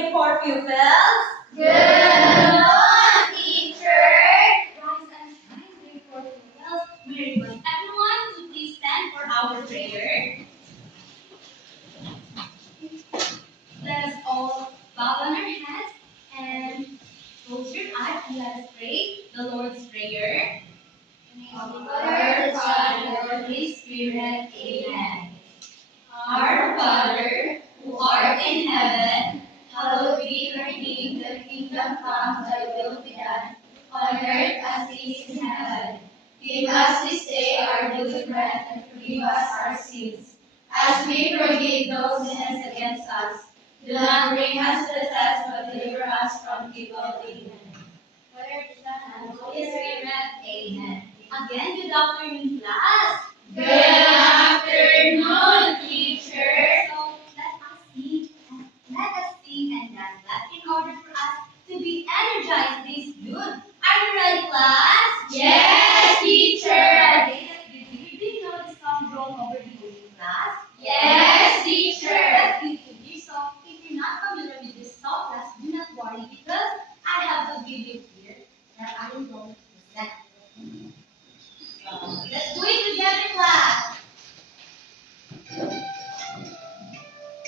grade 4 pupils? Good teacher. Rise and shine, grade 4 pupils. We request everyone to please stand for our prayer. Let us all bow on our heads and close your eyes and let us pray the Lord's Prayer. Father, Son, and Holy Spirit. Amen. Our Father, who art in heaven, hallowed be your name. Thy kingdom come, thy will be done, on earth as it is in heaven. Give us this day our daily bread, and forgive us our sins, as we forgive those who sin against us. Do not bring us to the test, but deliver us from evil. Amen. Father, Son, and Holy Spirit. Amen. Again, good afternoon, class. Good afternoon, teacher. So let us sing and dance class in order for us to be energized this June. Are you ready, class? Yes, teacher. Okay, let's begin. Do you know the song Roll Over the Ocean, class? Yes, teacher. Let's begin. So if you're not familiar with this song, class, do not worry because I have a video here that I am going to present. Let's do it together, class.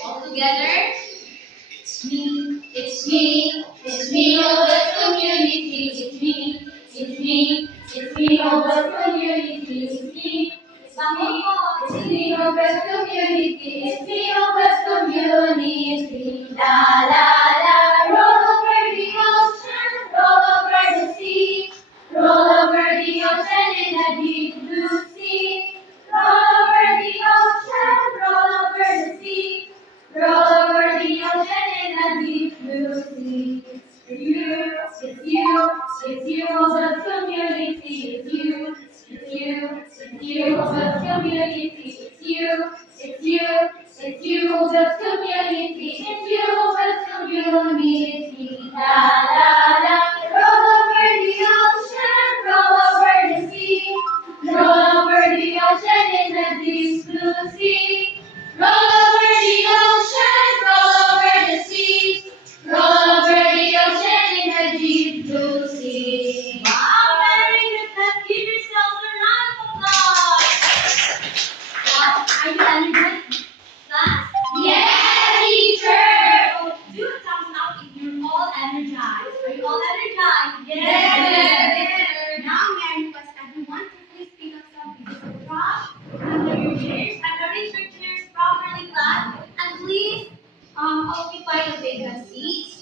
All together. It's me, it's me, it's me, all the community. It's me, it's me, it's me, all the community. It's me, it's me, it's me, all the community. It's me, all the community. La la la, roll over the ocean, roll over the sea, roll over the ocean in a deep blue sea. Roll over the ocean, roll over the sea. Roll over the ocean in a deep blue sea. It's you, it's you, it's you, all the community. It's you, it's you, it's you, all the community. It's you, it's you, it's you, all the community. It's you, all the community. La la la, roll over the ocean, roll over the sea, roll over the ocean in a deep blue sea. Roll over the ocean, roll over the sea, roll over the ocean in a deep blue sea. Wow, very good. Let's give yourselves a round of applause. Wow, are you energized, class? Yes, teacher. So do a thumbs up if you're all energized. Are you all energized? Yes. Now may I request everyone to please pick up some pieces of craft under your chairs and arrange your chairs properly, class. And please occupy the vacant seats.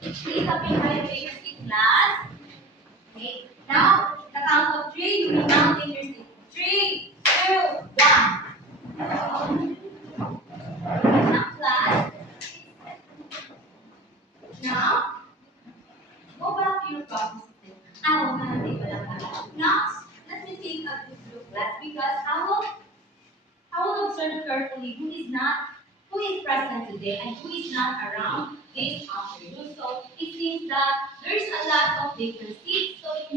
Please occupy the vacant seat, class. Okay. Now, the count of 3, you will now take your seat. 3, 2, 1. Now, class. Now, go back to your proper seat. I will not take a look. Now, let me take a good look, class, because I will observe carefully who is present today and who is not around this afternoon. So it seems that there's a lot of vacant seats. So it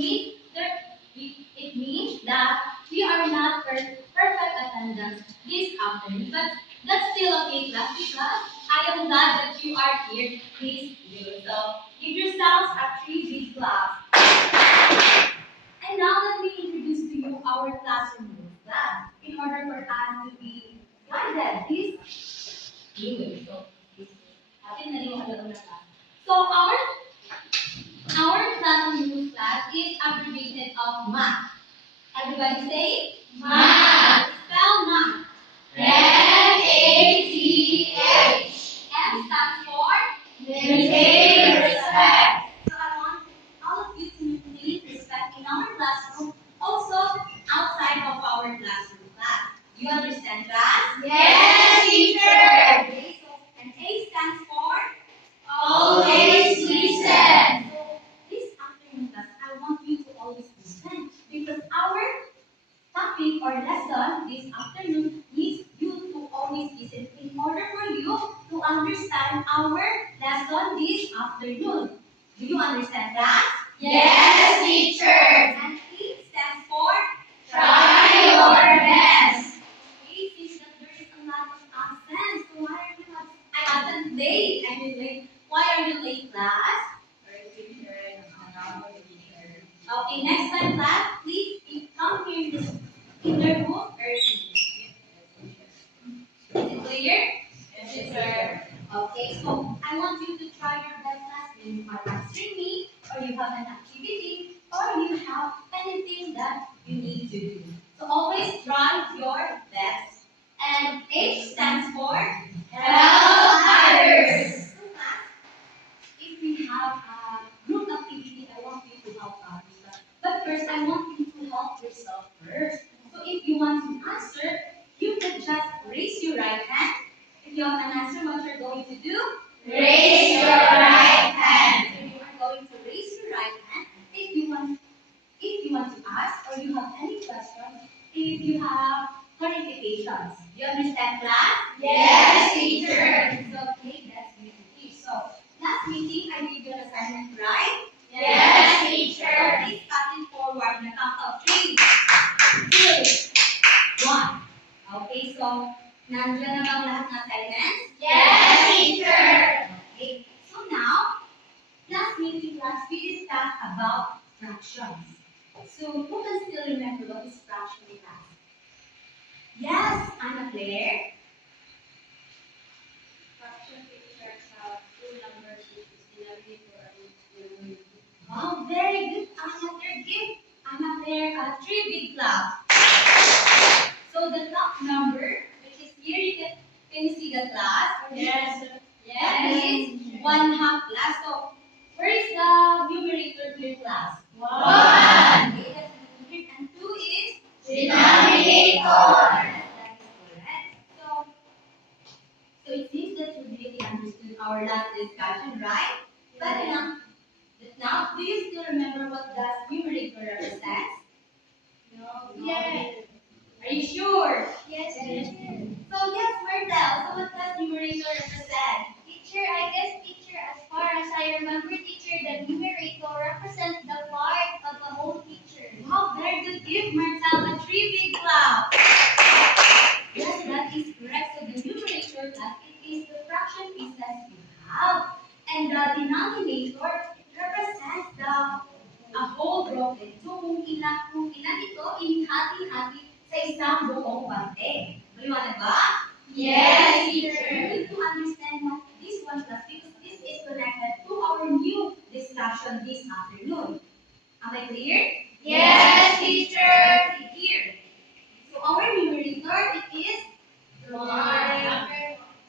means that we are not perfect attendance this afternoon. But that's still okay, class, because I am glad that you are here this year. So give yourselves a 3 big clap. And now let me introduce to you our classroom rules, class, in order for us to be guided this year. So, atin na yung alam na class. So, our classroom rules, class, is abbreviated of MATH. Everybody say? Math. Spell MATH. M-A-T-H. M stands for? Maintain respect. So I want all of you to maintain respect in our classroom, also outside of our classroom, class. You understand, class? Yes, teacher. Okay, so and A stands for? Always listen. So this afternoon, class, I want you to always listen because our topic or lesson this afternoon needs you to always listen in order for you to understand our lesson this afternoon. Do you understand that? Yes, teacher. And T stands for? Try your best. Okay, since that there is a lot of absence, so why are you not? I absent late. I mean late. Why Why are you late, class? Okay, next time, class, please come here in the room early. Is it clear? Yes, sir. Okay, so I want you to try your best, class, when you are answering me, or you have an activity, or you have anything that you need to do. So always try your best. And H stands for Help others. So, class, if we have a group activity, I want you to help others. But first, I want you to help yourself first. So if you want to answer, you can just raise your right hand. If you have an answer, what you're going to do? Raise your right hand. So you are going to raise your right hand if you want to ask or you have any questions, if you have clarifications. You understand, class? Yes, teacher. So, okay, that's beautiful. So, last meeting, I gave you an assignment, right? Yes, So, teacher. please pass it forward on the count of 3, 2, 1. Okay, so, nandiyan na bang lahat ng assignments? Yes, teacher. Okay, so now, last meeting, class, we discussed about fractions. So, who can still remember what is fraction, class? Yes, Anna Claire. Fraction pictures have two numbers which is denominator and Wow, very good, Anna Claire. Give Anna Claire a 3 big clap. So the top number, which is here, can you see the class? Yes. That is 1/2 class. So where is the numerator here, class? One. Okay, that's the numerator. And 2 is? Denominator. Yes, that is correct. So it seems that you really understood our last discussion, right? But now, do you still remember what does numerator represents? No. Yes. Are you sure? Yes, teacher. So yes, Myrtle. So what does numerator represent? Teacher, I guess, teacher, as far as I remember, teacher, the numerator represents the part of the whole teacher. Wow, very good. Give Myrtle a 3 big clap. Yes, that is correct. So the numerator, class, it is the fraction pieces you have. And the denominator represents the a whole broken. So kung ilan ito, inihati-hati sa isang buong bante. Maliwanag ba? Yes, You teacher. need to understand what this one does because this is connected to our new discussion this afternoon. Am I clear? Yes, teacher. See here. So our numerator it is one.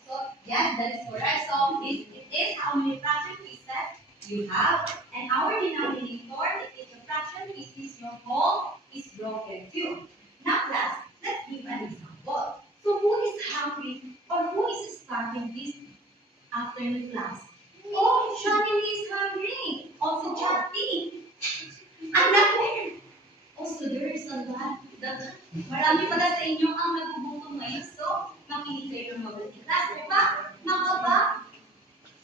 So yes, that is correct. So it is how many fraction pieces you have, and our denominator it is the fraction pieces your whole is broken too. Now class, let's give an example. So who is hungry or who is starving this afternoon class? Oh, Shani is hungry. Also Jati. Anak there. Also there is a lot. Marami pala sa inyo ang nagugutom ngayon. So, makinig kayo ng mabuti class. Diba? Makaba,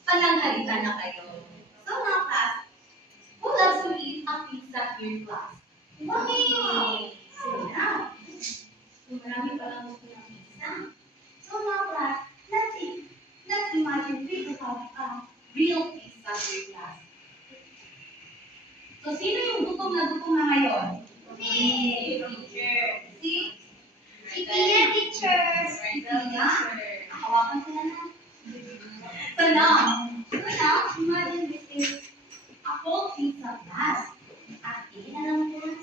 pananghalitan na kayo. So now class, who loves to eat a pizza here class? Mommy! So now, marami palang gusto ng pizza. So now class, let's imagine we have a real pizza here class. So sino yung gutom na ngayon? Me. Teacher. Si? Si Tia, teacher. Hawakan ko na lang. So now, imagine this is a whole pizza class. At na lang class.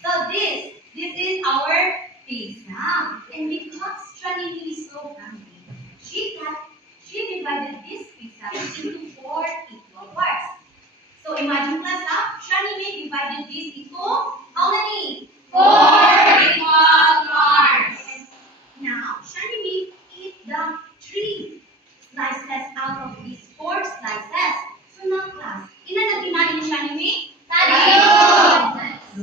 So this is our pizza. And because Shani is so hungry, she divided this pizza into 4 equal parts. So imagine class, Shani divided this into how many? 4 equal parts. Now, Shani eat the 3 slices out of these 4 slices. So now class, ilan na kinain ni Shani? Tatlo.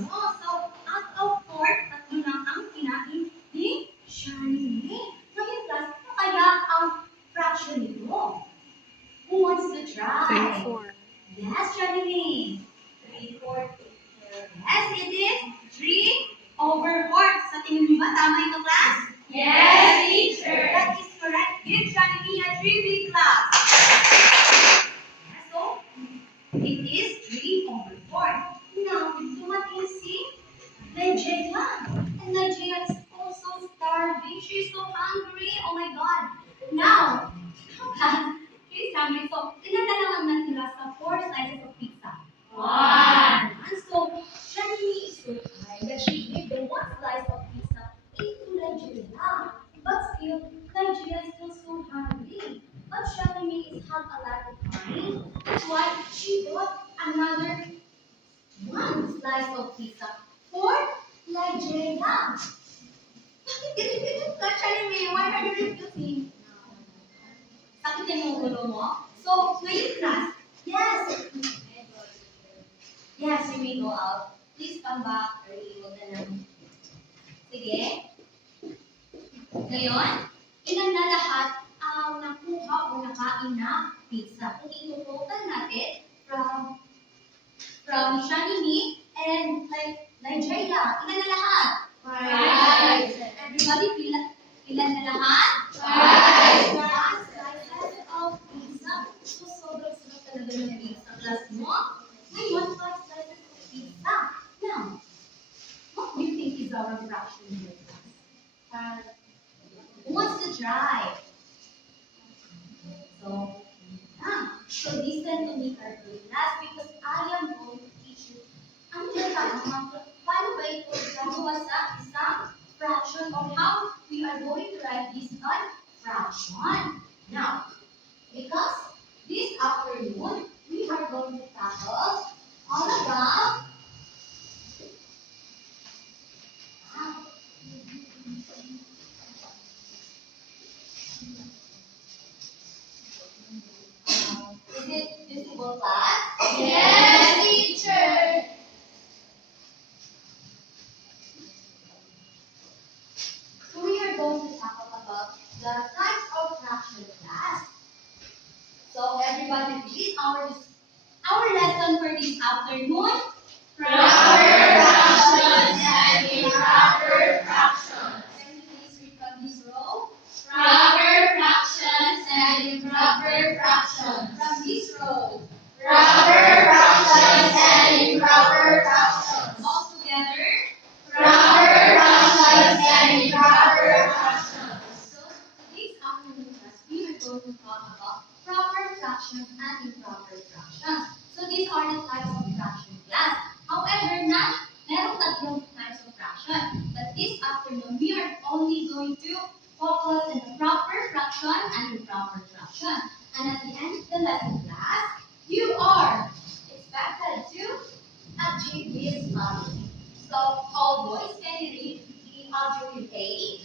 No, so out of 4, tatlo lang ang kinain ni Shani. Ngayon class, ano kaya ang fraction nito? Who wants to try? 24. Yes, Shani. 3/4. Yes, it is 3/4. Sa tingin niyo ba tama ito class? Yes, teacher. That is correct. Give Shani a 3 big clap. It is 3/4. Now, dumating si Nigeria. And Nigeria is also starving. She's so hungry. Oh my God. Now, she's hungry. So, ilan na lang ang natira sa 4 slices of pizza? One. And so, Shani is so tired that she gave the 1 slice of pizza into Nigeria. But still, Nigeria is still so hungry. But Shani is have a lot of money. That's why she bought another 1 slice of pizza for Nigeria. Bakit ganun ka, Shani? Why are you refusing? Sakit yan yung ulo mo? So, ngayon class, yes. Yes, you may go out. Please come back early. Huwag na lang. Sige. Ngayon, ilan na lahat ang nakuha o nakain na pizza? Kung ito-total natin from Shanini and like Nigeria, ilan na lahat? 5. Everybody, ilan na lahat? 5. 5 slices of pizza. So, sobrang sarap talaga ng pizza class mo. Ngayon, 5 slices of pizza. Now, what do you think is our fraction in this class? Who wants to try? So listen to me carefully, class, because I am going to teach you ang paano ba ito gagawa sa isang fraction or how we are going to write this on fraction. Now, because this afternoon, we are going to tackle all about is it visible, class? Yes, teacher. So we are going to talk about the types of fraction, class. So everybody, read our lesson for this afternoon. Proper fractions and improper fractions. Can you please read from this row? Proper fractions and improper fractions. From this row. Proper fractions and improper fractions. All together. Proper fractions and improper fractions. So this afternoon class, we are going to talk about proper fractions and improper fractions. So these are the types of fraction, class. However, merong tatlong types of fraction. But this afternoon, we are only going to focus on the proper fraction and improper fraction. And at the end of the lesson, class, you are expected to achieve this value. So, all boys, can you read the objective A?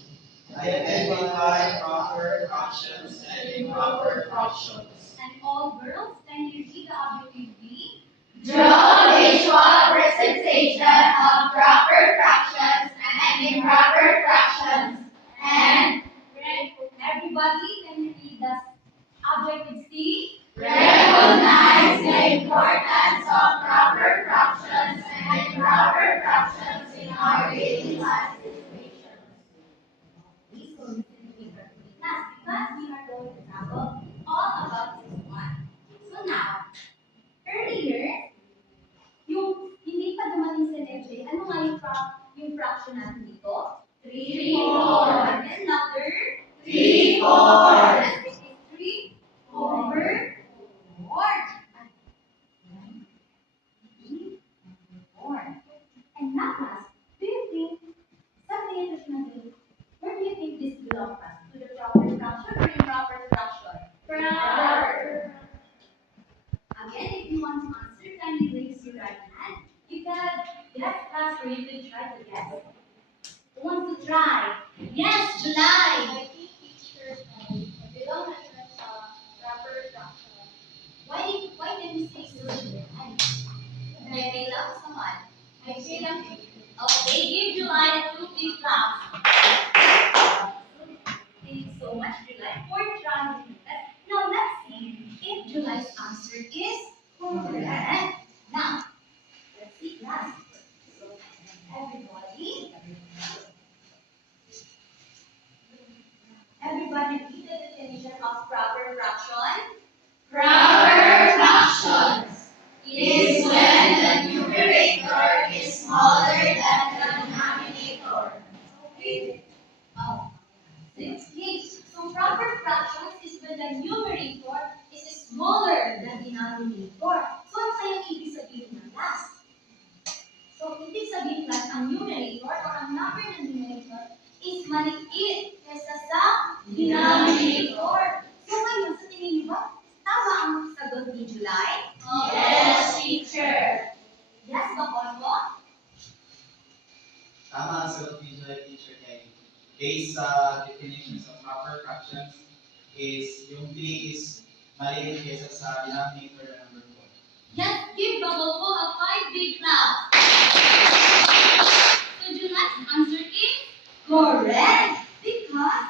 Identify proper fractions and improper fractions. And all girls, can you read the objective B? Draw visual presentation of proper fractions and improper fractions. And Everybody, can you read the objective C? recognize the importance of proper fractions and improper fractions in our daily life situations. Please go listen to me carefully, class, because we are going to tackle all about this one. So now, earlier, yung hindi pa dumating sa LJ, ano nga yung fraction natin dito? 3/4. And then louder. 3/4. Yes, this is 3/4. And now, class, do you think, something interesting, where do you think this belongs, class? To the proper fraction or improper fraction? Proper. Again, if you want to answer, kindly raise your right hand. You can guess, class, or you can try to guess. Who wants to try? Yes, July. I think teachers belong as proper fraction. Why did you say so, July? May may love someone. I feel like Okay, give July a 2 big clap. Thank you so much, July, for trying that. Now, let's see if July's answer is correct. Now, let's see, class. So, everybody read the definition of proper fraction. proper fractions. is when the numerator is smaller than the denominator. Oh. Okay, so proper fractions is when the numerator is smaller than the denominator. So, ano kaya ibig sabihin ng last? So, ibig sabihin class, ang numerator or ang number ng numerator is maliit kaysa sa denominator. So, ngayon, sa tingin niyo ba, tama ang sagot ni July? Yes, teacher. Yes, Bacolmo? Tama ang sagot ni Joy, teacher Kelly. Based sa definitions of proper fractions is yung 3 is maliit kaysa sa denominator na number 4. Yes, give Bacolmo a 5 big clap. So, July's answer is correct because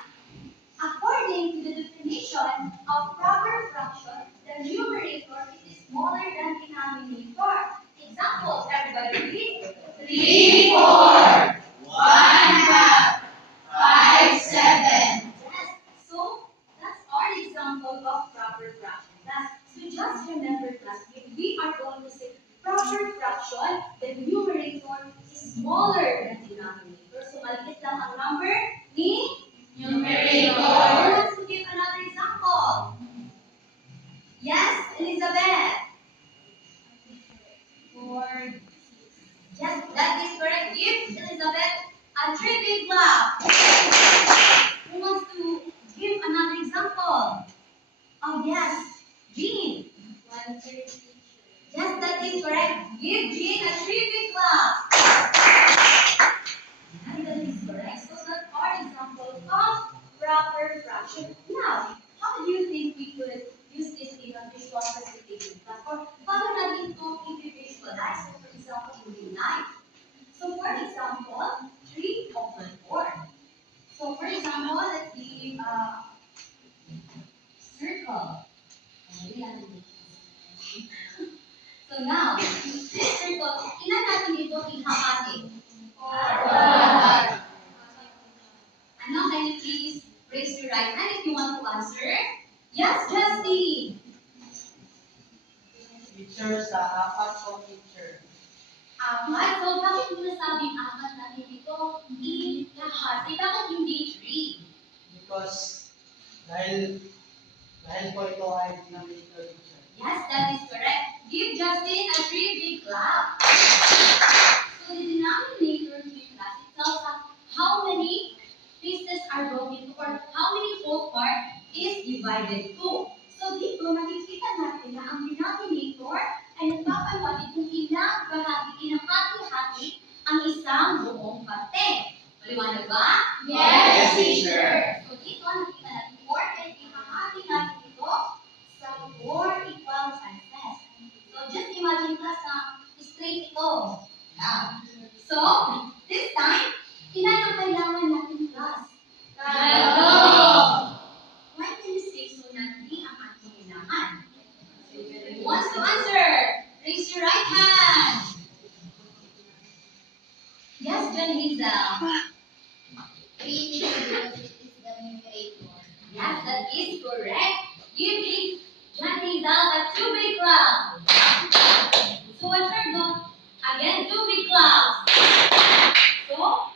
according to the definition of proper fraction, the numerator is smaller than denominator. Examples, everybody read. 3, 4, 1/2, 5, 7. Yes, so that's our example of proper fraction. So just remember class, if we are going to say proper fraction, the numerator is smaller than denominator. So maliit lang ang number ni Numerator. Who wants to give another example? Yes, Elizabeth. Yes, that is correct. Give Elizabeth a 3 big clap. Who wants to give another example? Oh yes, Jean. Yes, that is correct. Give Jean a 3 big clap. And that is correct. So that's our example of proper fraction. Now, how do you think we could use this in a visual specification class? Or paano natin ito i-visualize? So for example, in real life. So for example, 3 over 4. So for example, let's give a circle. So now, this circle, ilan natin ito ihahati? 4. Ano, can you please raise your right hand if you want to answer? Yes, Justin. Teacher, sa apat po, teacher. Apat. So, bakit mo nasabing apat natin ito ihahati? Bakit hindi 3? Because dahil po ito ay denominator, teacher. Yes, that is correct. Give Justin a 3 big clap. So the denominator here class, it tells us how many pieces are broken to or how many whole part is divided to. So dito nakikita natin na ang denominator ay nagpapaliwanag kung ilang bahagi, inahati-hati ang isang buong parte. Maliwanag ba? Yes, teacher. So dito nakita natin 4 and ihahati natin ito sa 4 equal sizes. So just imagine class na straight ito. Now, so this time, ilan ang kailangan natin class? Tatlo. Why can you say so na 3 ang ating kailangan? Who wants to answer? Raise your right hand. Yes, John Hazel. 3 because it is the numerator. Yes, that is correct. Give me John Hazel a 2 big clap. So what we're doing, again, 2 big claps. So,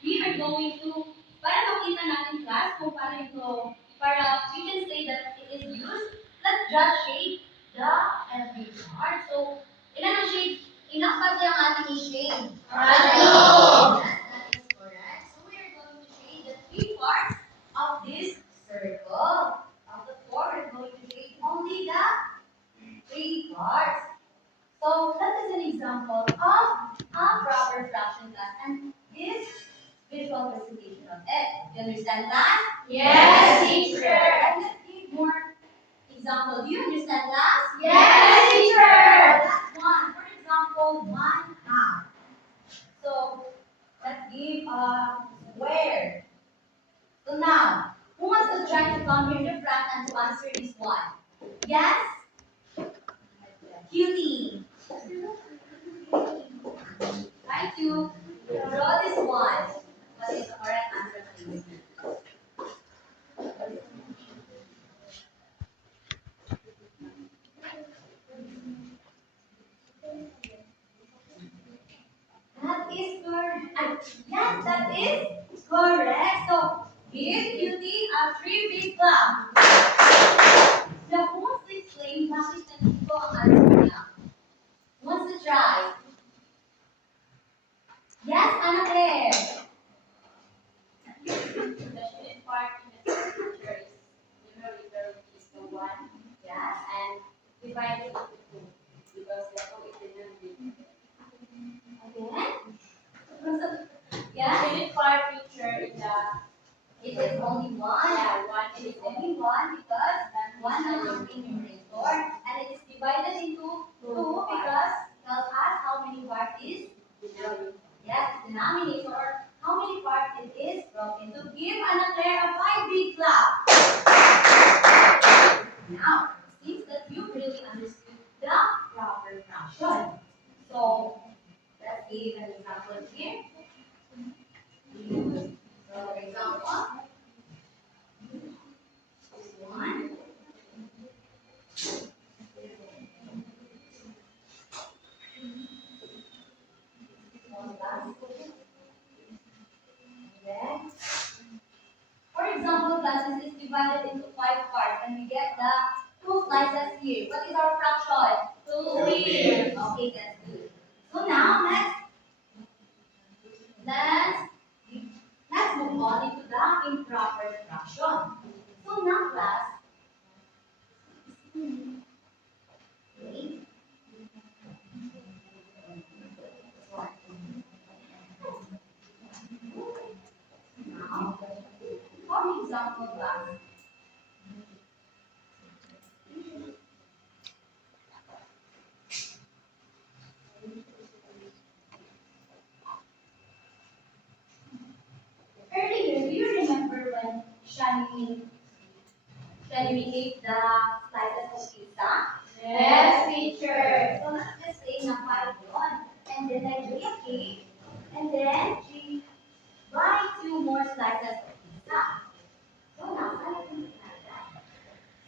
we are going to, para makita natin class kung paano ito, para we can say that it is used, let's just shade the every part. So, ilan ang shade? Ilang parte ang ating i-shade? Tatlo. Yes, that is correct. So, we are going to shade the 3 parts of this circle. Of the 4, we're going to shade only the 3 parts. So, that is an example of a proper fraction class and this visual presentation of it. You understand that? Yes, teacher. And let's give more example. Do you understand that? Yes, teacher. Last one. For example, 1/2. So, let's give a square. So now, who wants to try to come here in the front and to answer this one? Yes? Cutie. Try to draw this one. What is the correct answer, please? That is correct. So, give Beauty a 3 big clap. Now, who wants to explain bakit nandito ang ating niya? Who wants to try? Yes, Anna Claire. The shaded part in the first picture is numerator is the 1. Yes. And divided into 2 because the 2 is the numerator. Again? The Yes. shaded part picture in the It is only one. yeah, 1 It is is only one because one ang ating numerator. And it is divided into two because tells us how many parts is. Yes, denominator. How many parts it is broken. So give Anna Claire a 5 big clap. Now, it seems that you really understood the proper fraction. So, let's give an example here. So, for example, this one. Then, for example, class, this is divided into 5 parts and we get the 2 slices here. What is our fraction? 2 here. Okay, that's good. So now, let's move on into the improper fraction. So now, class, wait. Now, for example, class, earlier, do you remember when Shani ate the slices of pizza? Yes, teacher. So let's just say na 5 yun. And then I bake a cake. And then she buy 2 more slices of pizza. So now,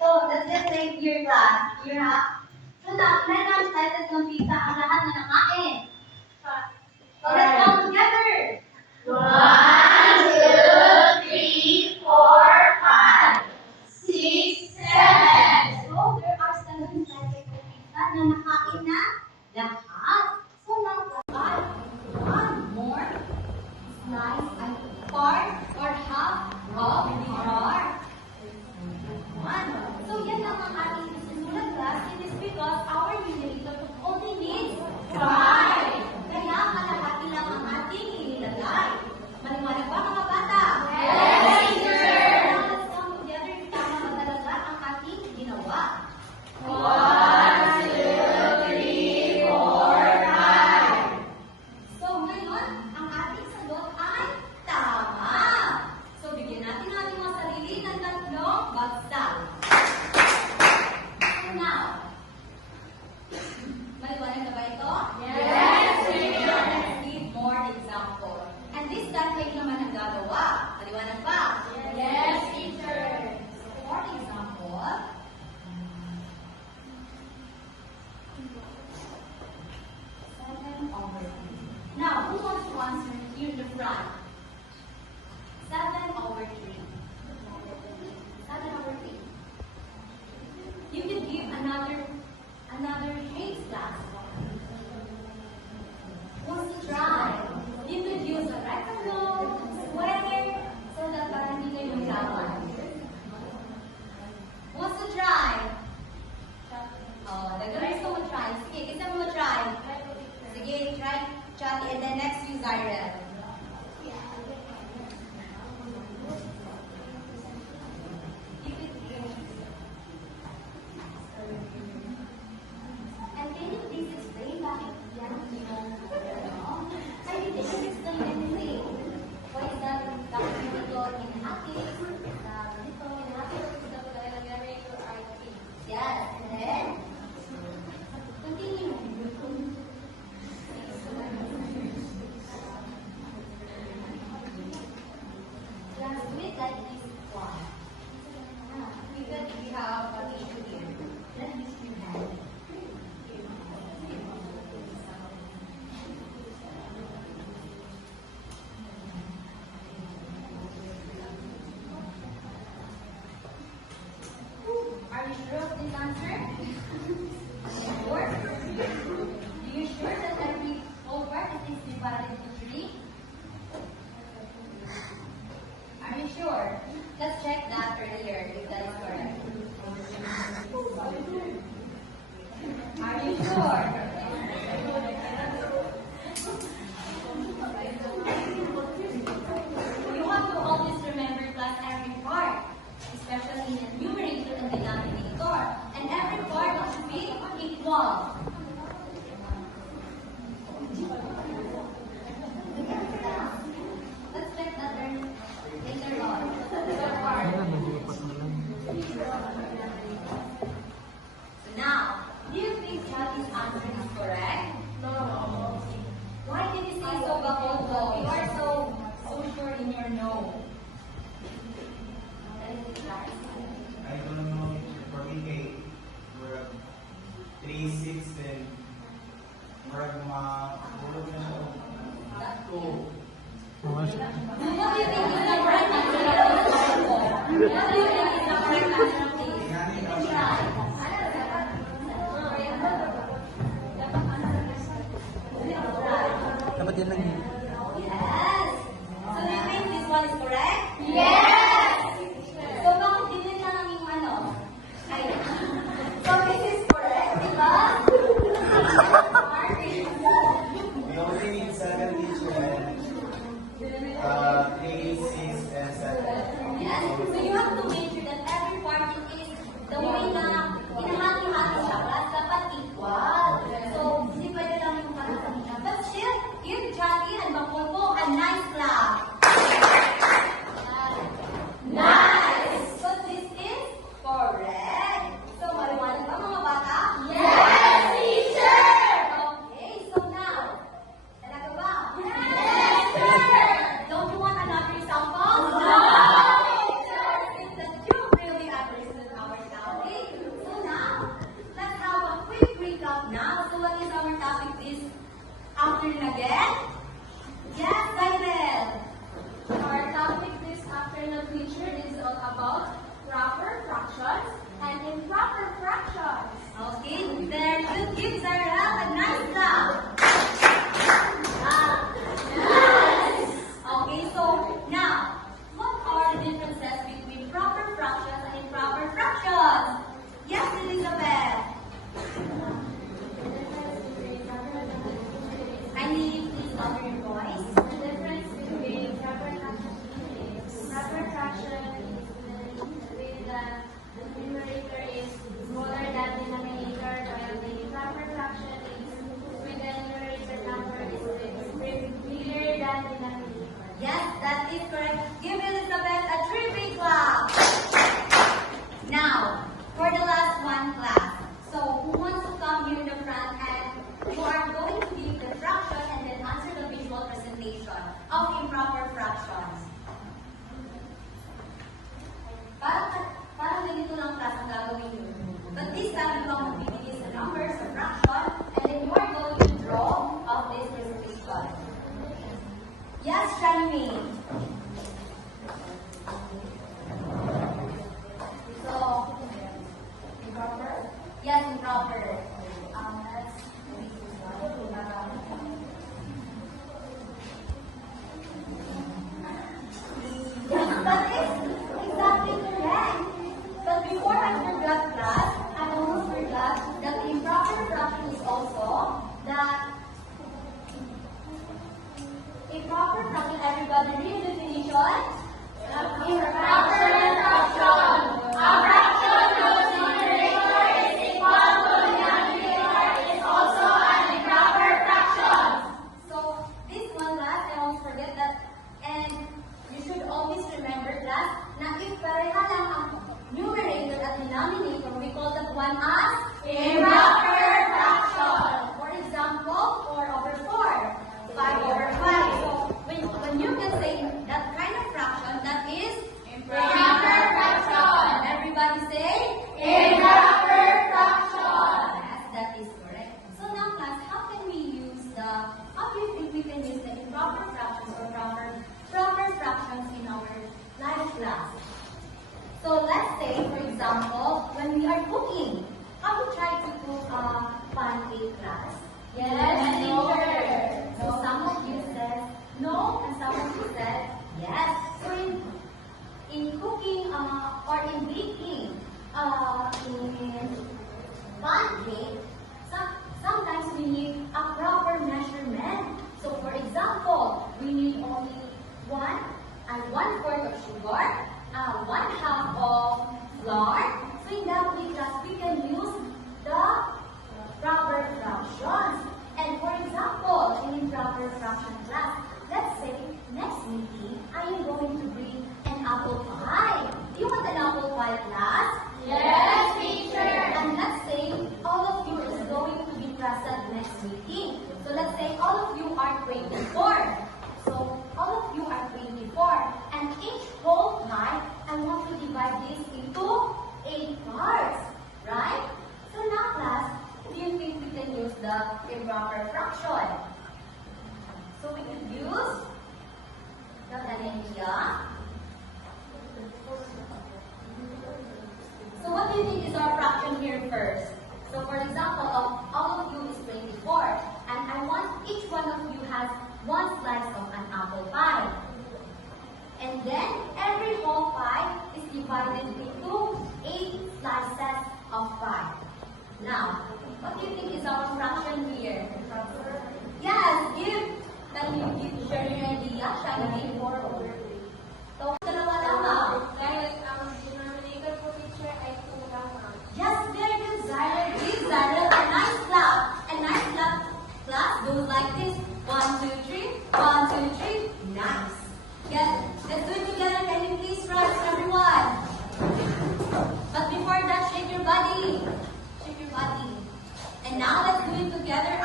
so let's just say here class, here ha. So now, ilan ang slices ng pizza ang lahat na nakain? So let's count together. 1, 2, 3, 4, 5, 6, 7. So there are 7 slices of pizza na nakain na lahat. So now, add 1 more slice and part or half of our one. So yan lang ang ating susunod class. It is because our numerator only needs 5. Kaya kalahati lang ang ating inilagay. Maliwanag ba mga bata? Yes, teacher. Now let's come together if tama ba talaga ang ating ginawa. 1, 2, 3, 4, 5. So ngayon, ang ating sagot ay tama. So bigyan natin ang ating mga sarili ng 3 bagsak. So now, maliwanag na ba ito? Yes, teacher. Let's give more example. And this time kayo naman ang gagawa. Maliwanag ba? Yes, teacher. For example, 7 over 3. Now, who wants to answer here in the front? 7 over 3. 7 over 3. You can give another shades class. Wants to try? You could use a rectangle, square, so that parang hindi kayo maglawan. Wants to try? Oh, the girls ko try. Sige, isa mo try. Sige, try Chati and then next you Zyrel. You could sure of this answer? Sure? Do you sure that every whole part is divided into 3? Are you sure? Let's check that earlier if that is correct. Are you sure? You have to always remember class every part, especially in the numerator and denominator, and every part must be equal. Let's check that later on. So now, do you think Chatty's answer is correct? No. Why did you say so, Bacoldo? You are so sure in your no. I don't know, for me, kay, murag 3, 6, and murag mahulog na siya. What do you think is the correct answer of this? What do you think is the correct answer of this? Dapat yan lang yun. Yes. So do you think this one is correct? Yes! So bakit din na lang yung ano? Ay. So this is correct, di ba? We only need 7 teacher, 3, 6, and 7. Yes. So you have to make sure that every part is the way na hinahati-hati siya. Class dapat equal. So hindi pwede lang yung parang kanina. But still, give Jackie and Bacoldo a nice clap. Nice! So this is correct. So maliwanag ba mga bata? Yes, teacher! Okay, so now, talaga ba? Yes, sir! Don't you want another example? No! Since that you really understood our topic. So now, let's have a quick recap now. So what is our topic this afternoon again? Yes, Daniel. Our topic this afternoon, teacher, is all about proper fractions and improper fractions. Okay, very good. Give Zara a nice clap. Nice. Okay, so now, what are the differences between proper fractions and improper fractions? Yes, Elizabeth. I need you please lower your voice. The difference between proper fraction is the way that the numerator is smaller than the denominator, while the improper fraction is when the numerator number is bigger than the denominator. Yes, that is correct. Give Elizabeth a 3 big clap. Now, for the last one class. So, who wants to come here in the front and you are going to give the fraction and then answer the visual presentation of improper fractions. Parang ganito lang class ang gagawin nyo. But this time, you are magbibigay sa numbers, sa fraction, and then you are going to draw of this presentation. Yes, Shanmi. So, improper? Yes, improper. Yes, that is exactly correct. But before I forgot class, I almost forgot that the improper fraction is also that improper fraction, everybody read the definition? Improper fraction. A fraction whose numerator is equal to the denominator is also an improper fraction. So, this one last, I almost forget that, and you should always remember class, na if pareha lang ang numerator at denominator, we call that one as Improper fraction. For example, 4 over 4, 5 over 5. So, when you can say that kind of fraction, that is Improper fraction. Everybody say Improper fraction. yes, that is correct. So now class, how do you think we can use the improper fractions or proper fractions in our live class? So let's say, for example, when we are cooking first. So for example, all of you is 24, and I want each one of you has one slice of an apple pie. And then every whole pie is divided into 8 slices of pie. Now, what do you think is our fraction here? Yes, can you share your idea? Shall we give 4 over 3? So, dalawa lamang. Dahil ang denominator po teacher ay 2 lamang. Yes, very good, Zyra. Give Zyra a nice clap. A nice clap. Class goes like this. 1, 2, 3. 1, 2, 3. Nice. Yes, let's do it together. Can you please rise, everyone? But before that, shake your body. Shake your body. And now let's do it together.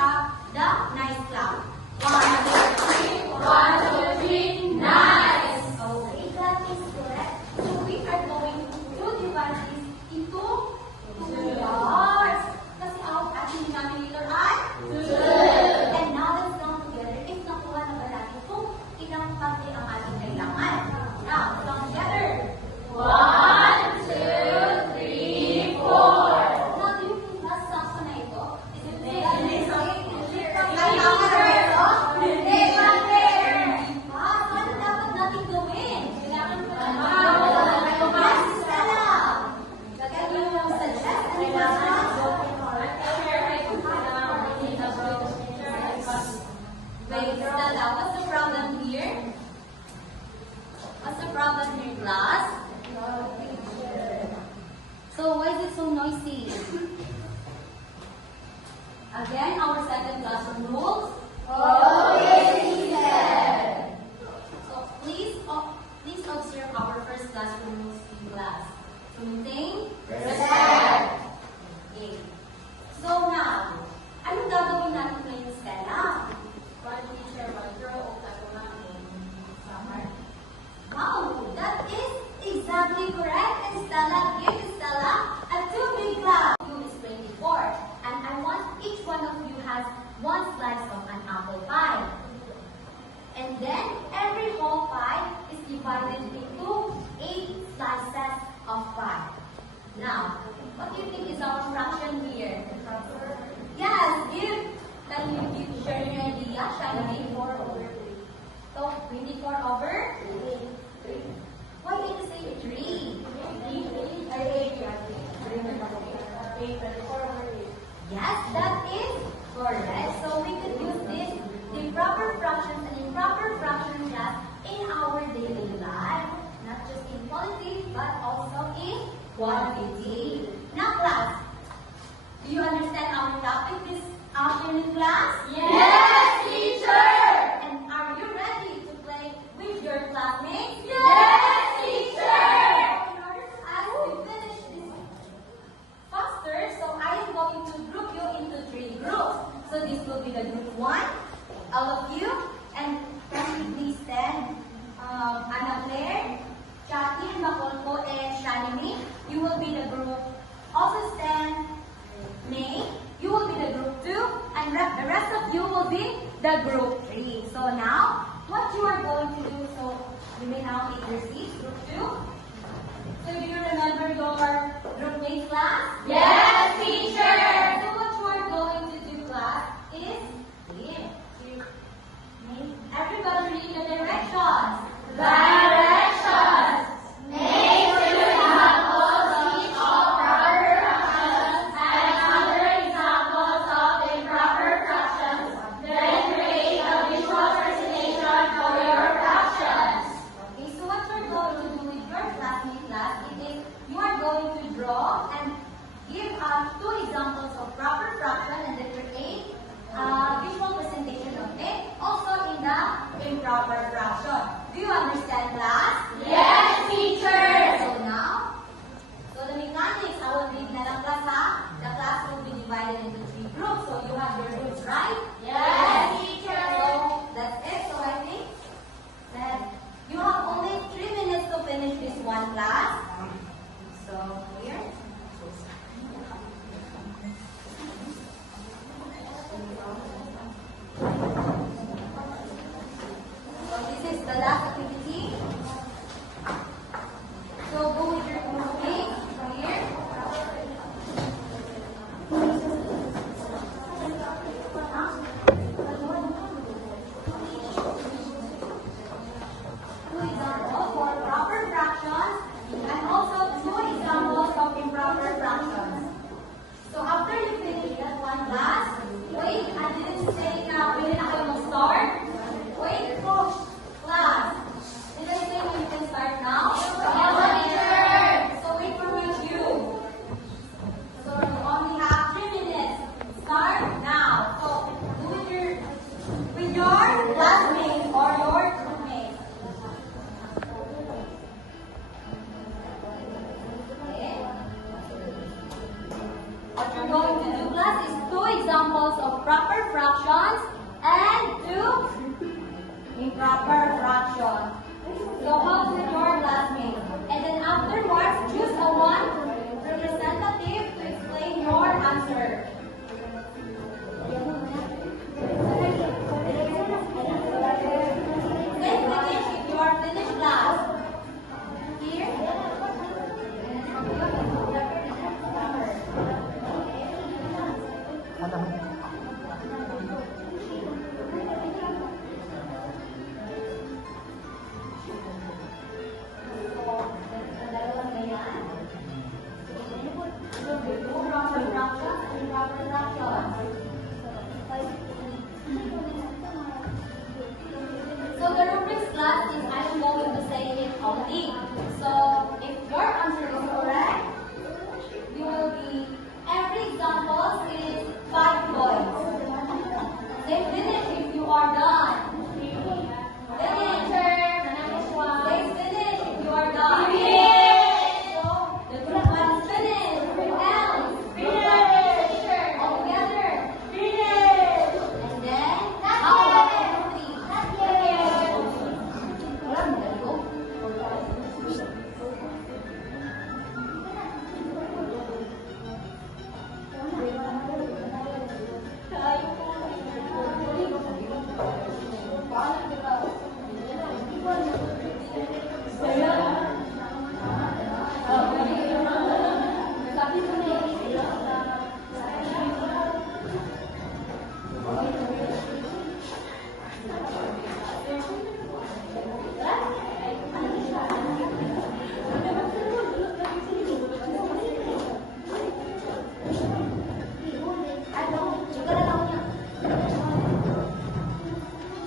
The nice clap. 1, 2, 3. 1, 2, 3, nice! Okay, that is correct. So we are going to divide this into 2 parts. Kasi ang ating denominator ay 2. And now let's count together. If nakuha na ba natin kung ilang parte ang ating kailangan? Now, count together. 1, 2, 3, 4. Now, do you think last sakto na ito? Is it very Wait, Stella, what's the problem here? What's the problem here, class? So why is it so noisy? Again, our second classroom rules. So please observe our first classroom rules in class. To maintain respect. Okay. So now, anong gagawin natin ngayon, Stella? One teacher, one draw, o namin. Summer. Wow, that is exactly correct. And Stella, give Stella a 2 big clap. You is 24, and I want each one of you has one slice of an apple pie. And then every whole pie is divided into 8 slices of pie. Now, what do you think is our fraction here? Yes, can you share your idea? Shall we give 4 over 3? So, 24 over 3. Why did you say 3? Yes, that is correct. So we could use this, the proper fractions and improper fractions class in our daily life. Not just in politics, but also in quantity. Now class, do you understand our topic this afternoon, class? Yes, teacher! And are you ready to play with your classmates? Yes, teacher! In order for us to finish this faster, so I am going to group you into 3 groups. So this will be the group 1, all of you, and can you please stand? Anna Claire, Chatin, Makolko, and Shanini. You will be the group. Also stand May. You will be the group 2, and the rest of you will be the group 3. So now, what you are going to do, so you may now take your seats, group 2. So do you remember your group mate class? Yes, teacher! So what you are going to do, class, is this. Everybody read the directions. Directions! Make two examples of each of proper fractions and other examples of improper fractions. Then create a visual presentation for your fractions. Okay, so what you're going to do with your classmate class is you are going to draw and give 2 examples of proper fraction and then create a visual presentation of it, also in the improper fraction. Do you understand, class? Yes, teacher! So now, so the mechanics, I will read na lang class ha. The class will be divided into 3 groups. So you have your groups, right? Yes, teacher! So that's it. So I think that you have only 3 minutes to finish this one class. So here. So this is the last activity. What you're going to do, class, is 2 examples of proper fractions and 2 improper fractions. So help with your classmates. And then afterwards, choose a one representative to explain your answer. Then finish if you are finished, class. Here. So the rubrics, class, is I'm going to say it only. So if your answer is correct, you will be, every example is 5 points. Say finish if you are done. Finish. Say finish if you are done. So the group one is finished. Who else? All together. And then, how about the three? Wala mo dali ko.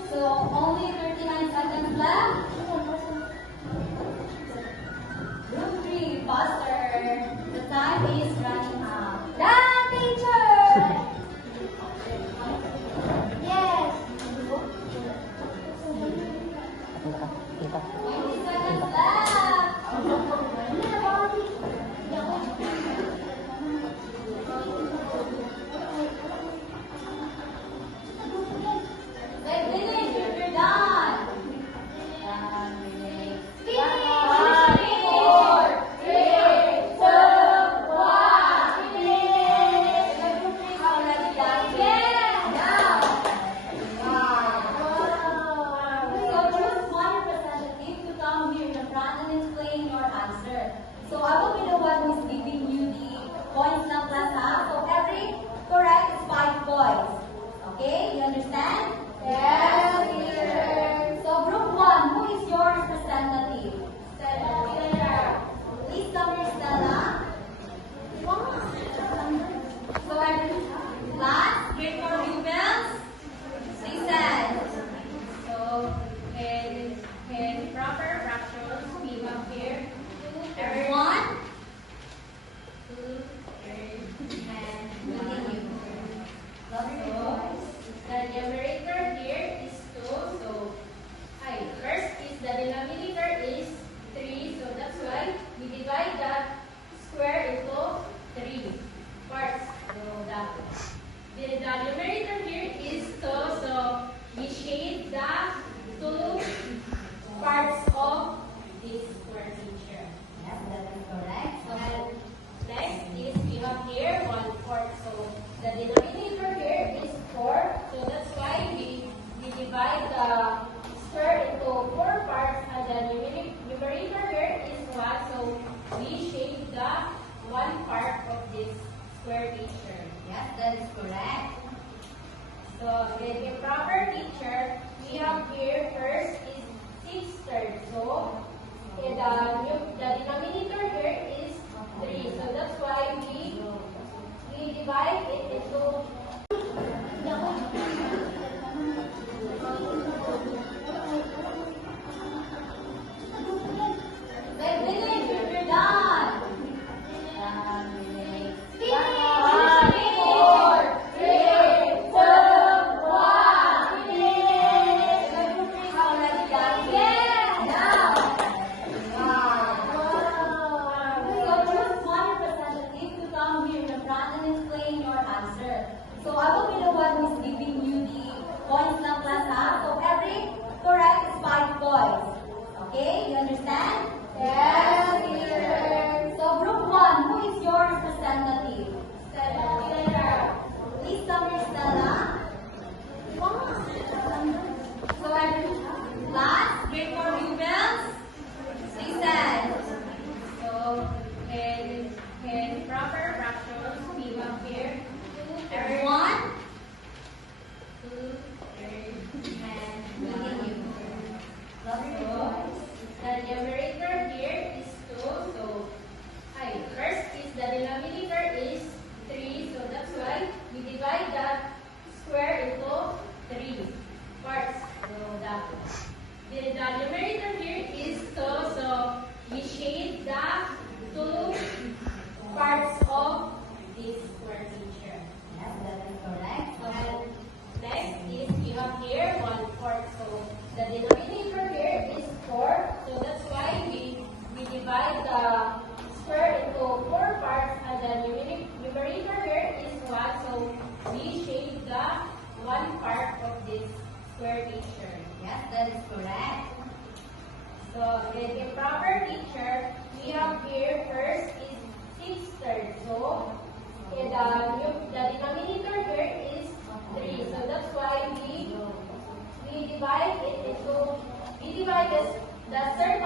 So only 39 seconds left. Group 3, faster. The time is running out. Done, teacher! Yes. 20 seconds left. Say finish if you're done. So I will be the one who is giving you the points ng class, ha? So every correct is 5 points. Okay? You understand? Yes, teacher. So group 1, who is your representative? Stella. Please come here, Stella. So every class, give your pupils. Listen. So in proper fractions, we have here everyone. 2, 3, and continue. So the numerator here is 2. So first is the denominator is 3. So that's why we divide that square into 3 parts. So the numerator here is 2. So we shade the 2 parts of this square feature. Yes, that is correct. So next is we have here 1/4. So the denominator here is 4. So that's why we divide the square into 4 parts, and the numerator here is 1. So we shade the 1 part of this square feature. Yes, that is correct. So in the proper feature, we have here first is 6/3. So the denominator here is 3. So that's why we divide it into So I will be the one who is giving you the points ng class ha. So every correct is 5 points. Okay? You understand? Yes, teacher. So group 1, who is your representative? Teacher. Please come here, Stella. So class, grade 4 pupils, listen. So, in proper fractions, we have here 2/3, 1, 2/3, and continue. 1. So, the numerator here is 2. So, first is the denominator is 3. So, that's why we divide that square into 3 parts. So, the numerator here is 2. So, we shade the 2 parts of this square picture. Yes, that is correct. And next is we have here 1/4. So the denominator here is 4. So that's why we divide the square into 4 parts, and the numerator here is 1. So we shade the 1 part of this square picture. Yes, that is correct. So in the proper picture, we have here first is 6/3. So the denominator here is 3. So that's why we divide it into, we divide the third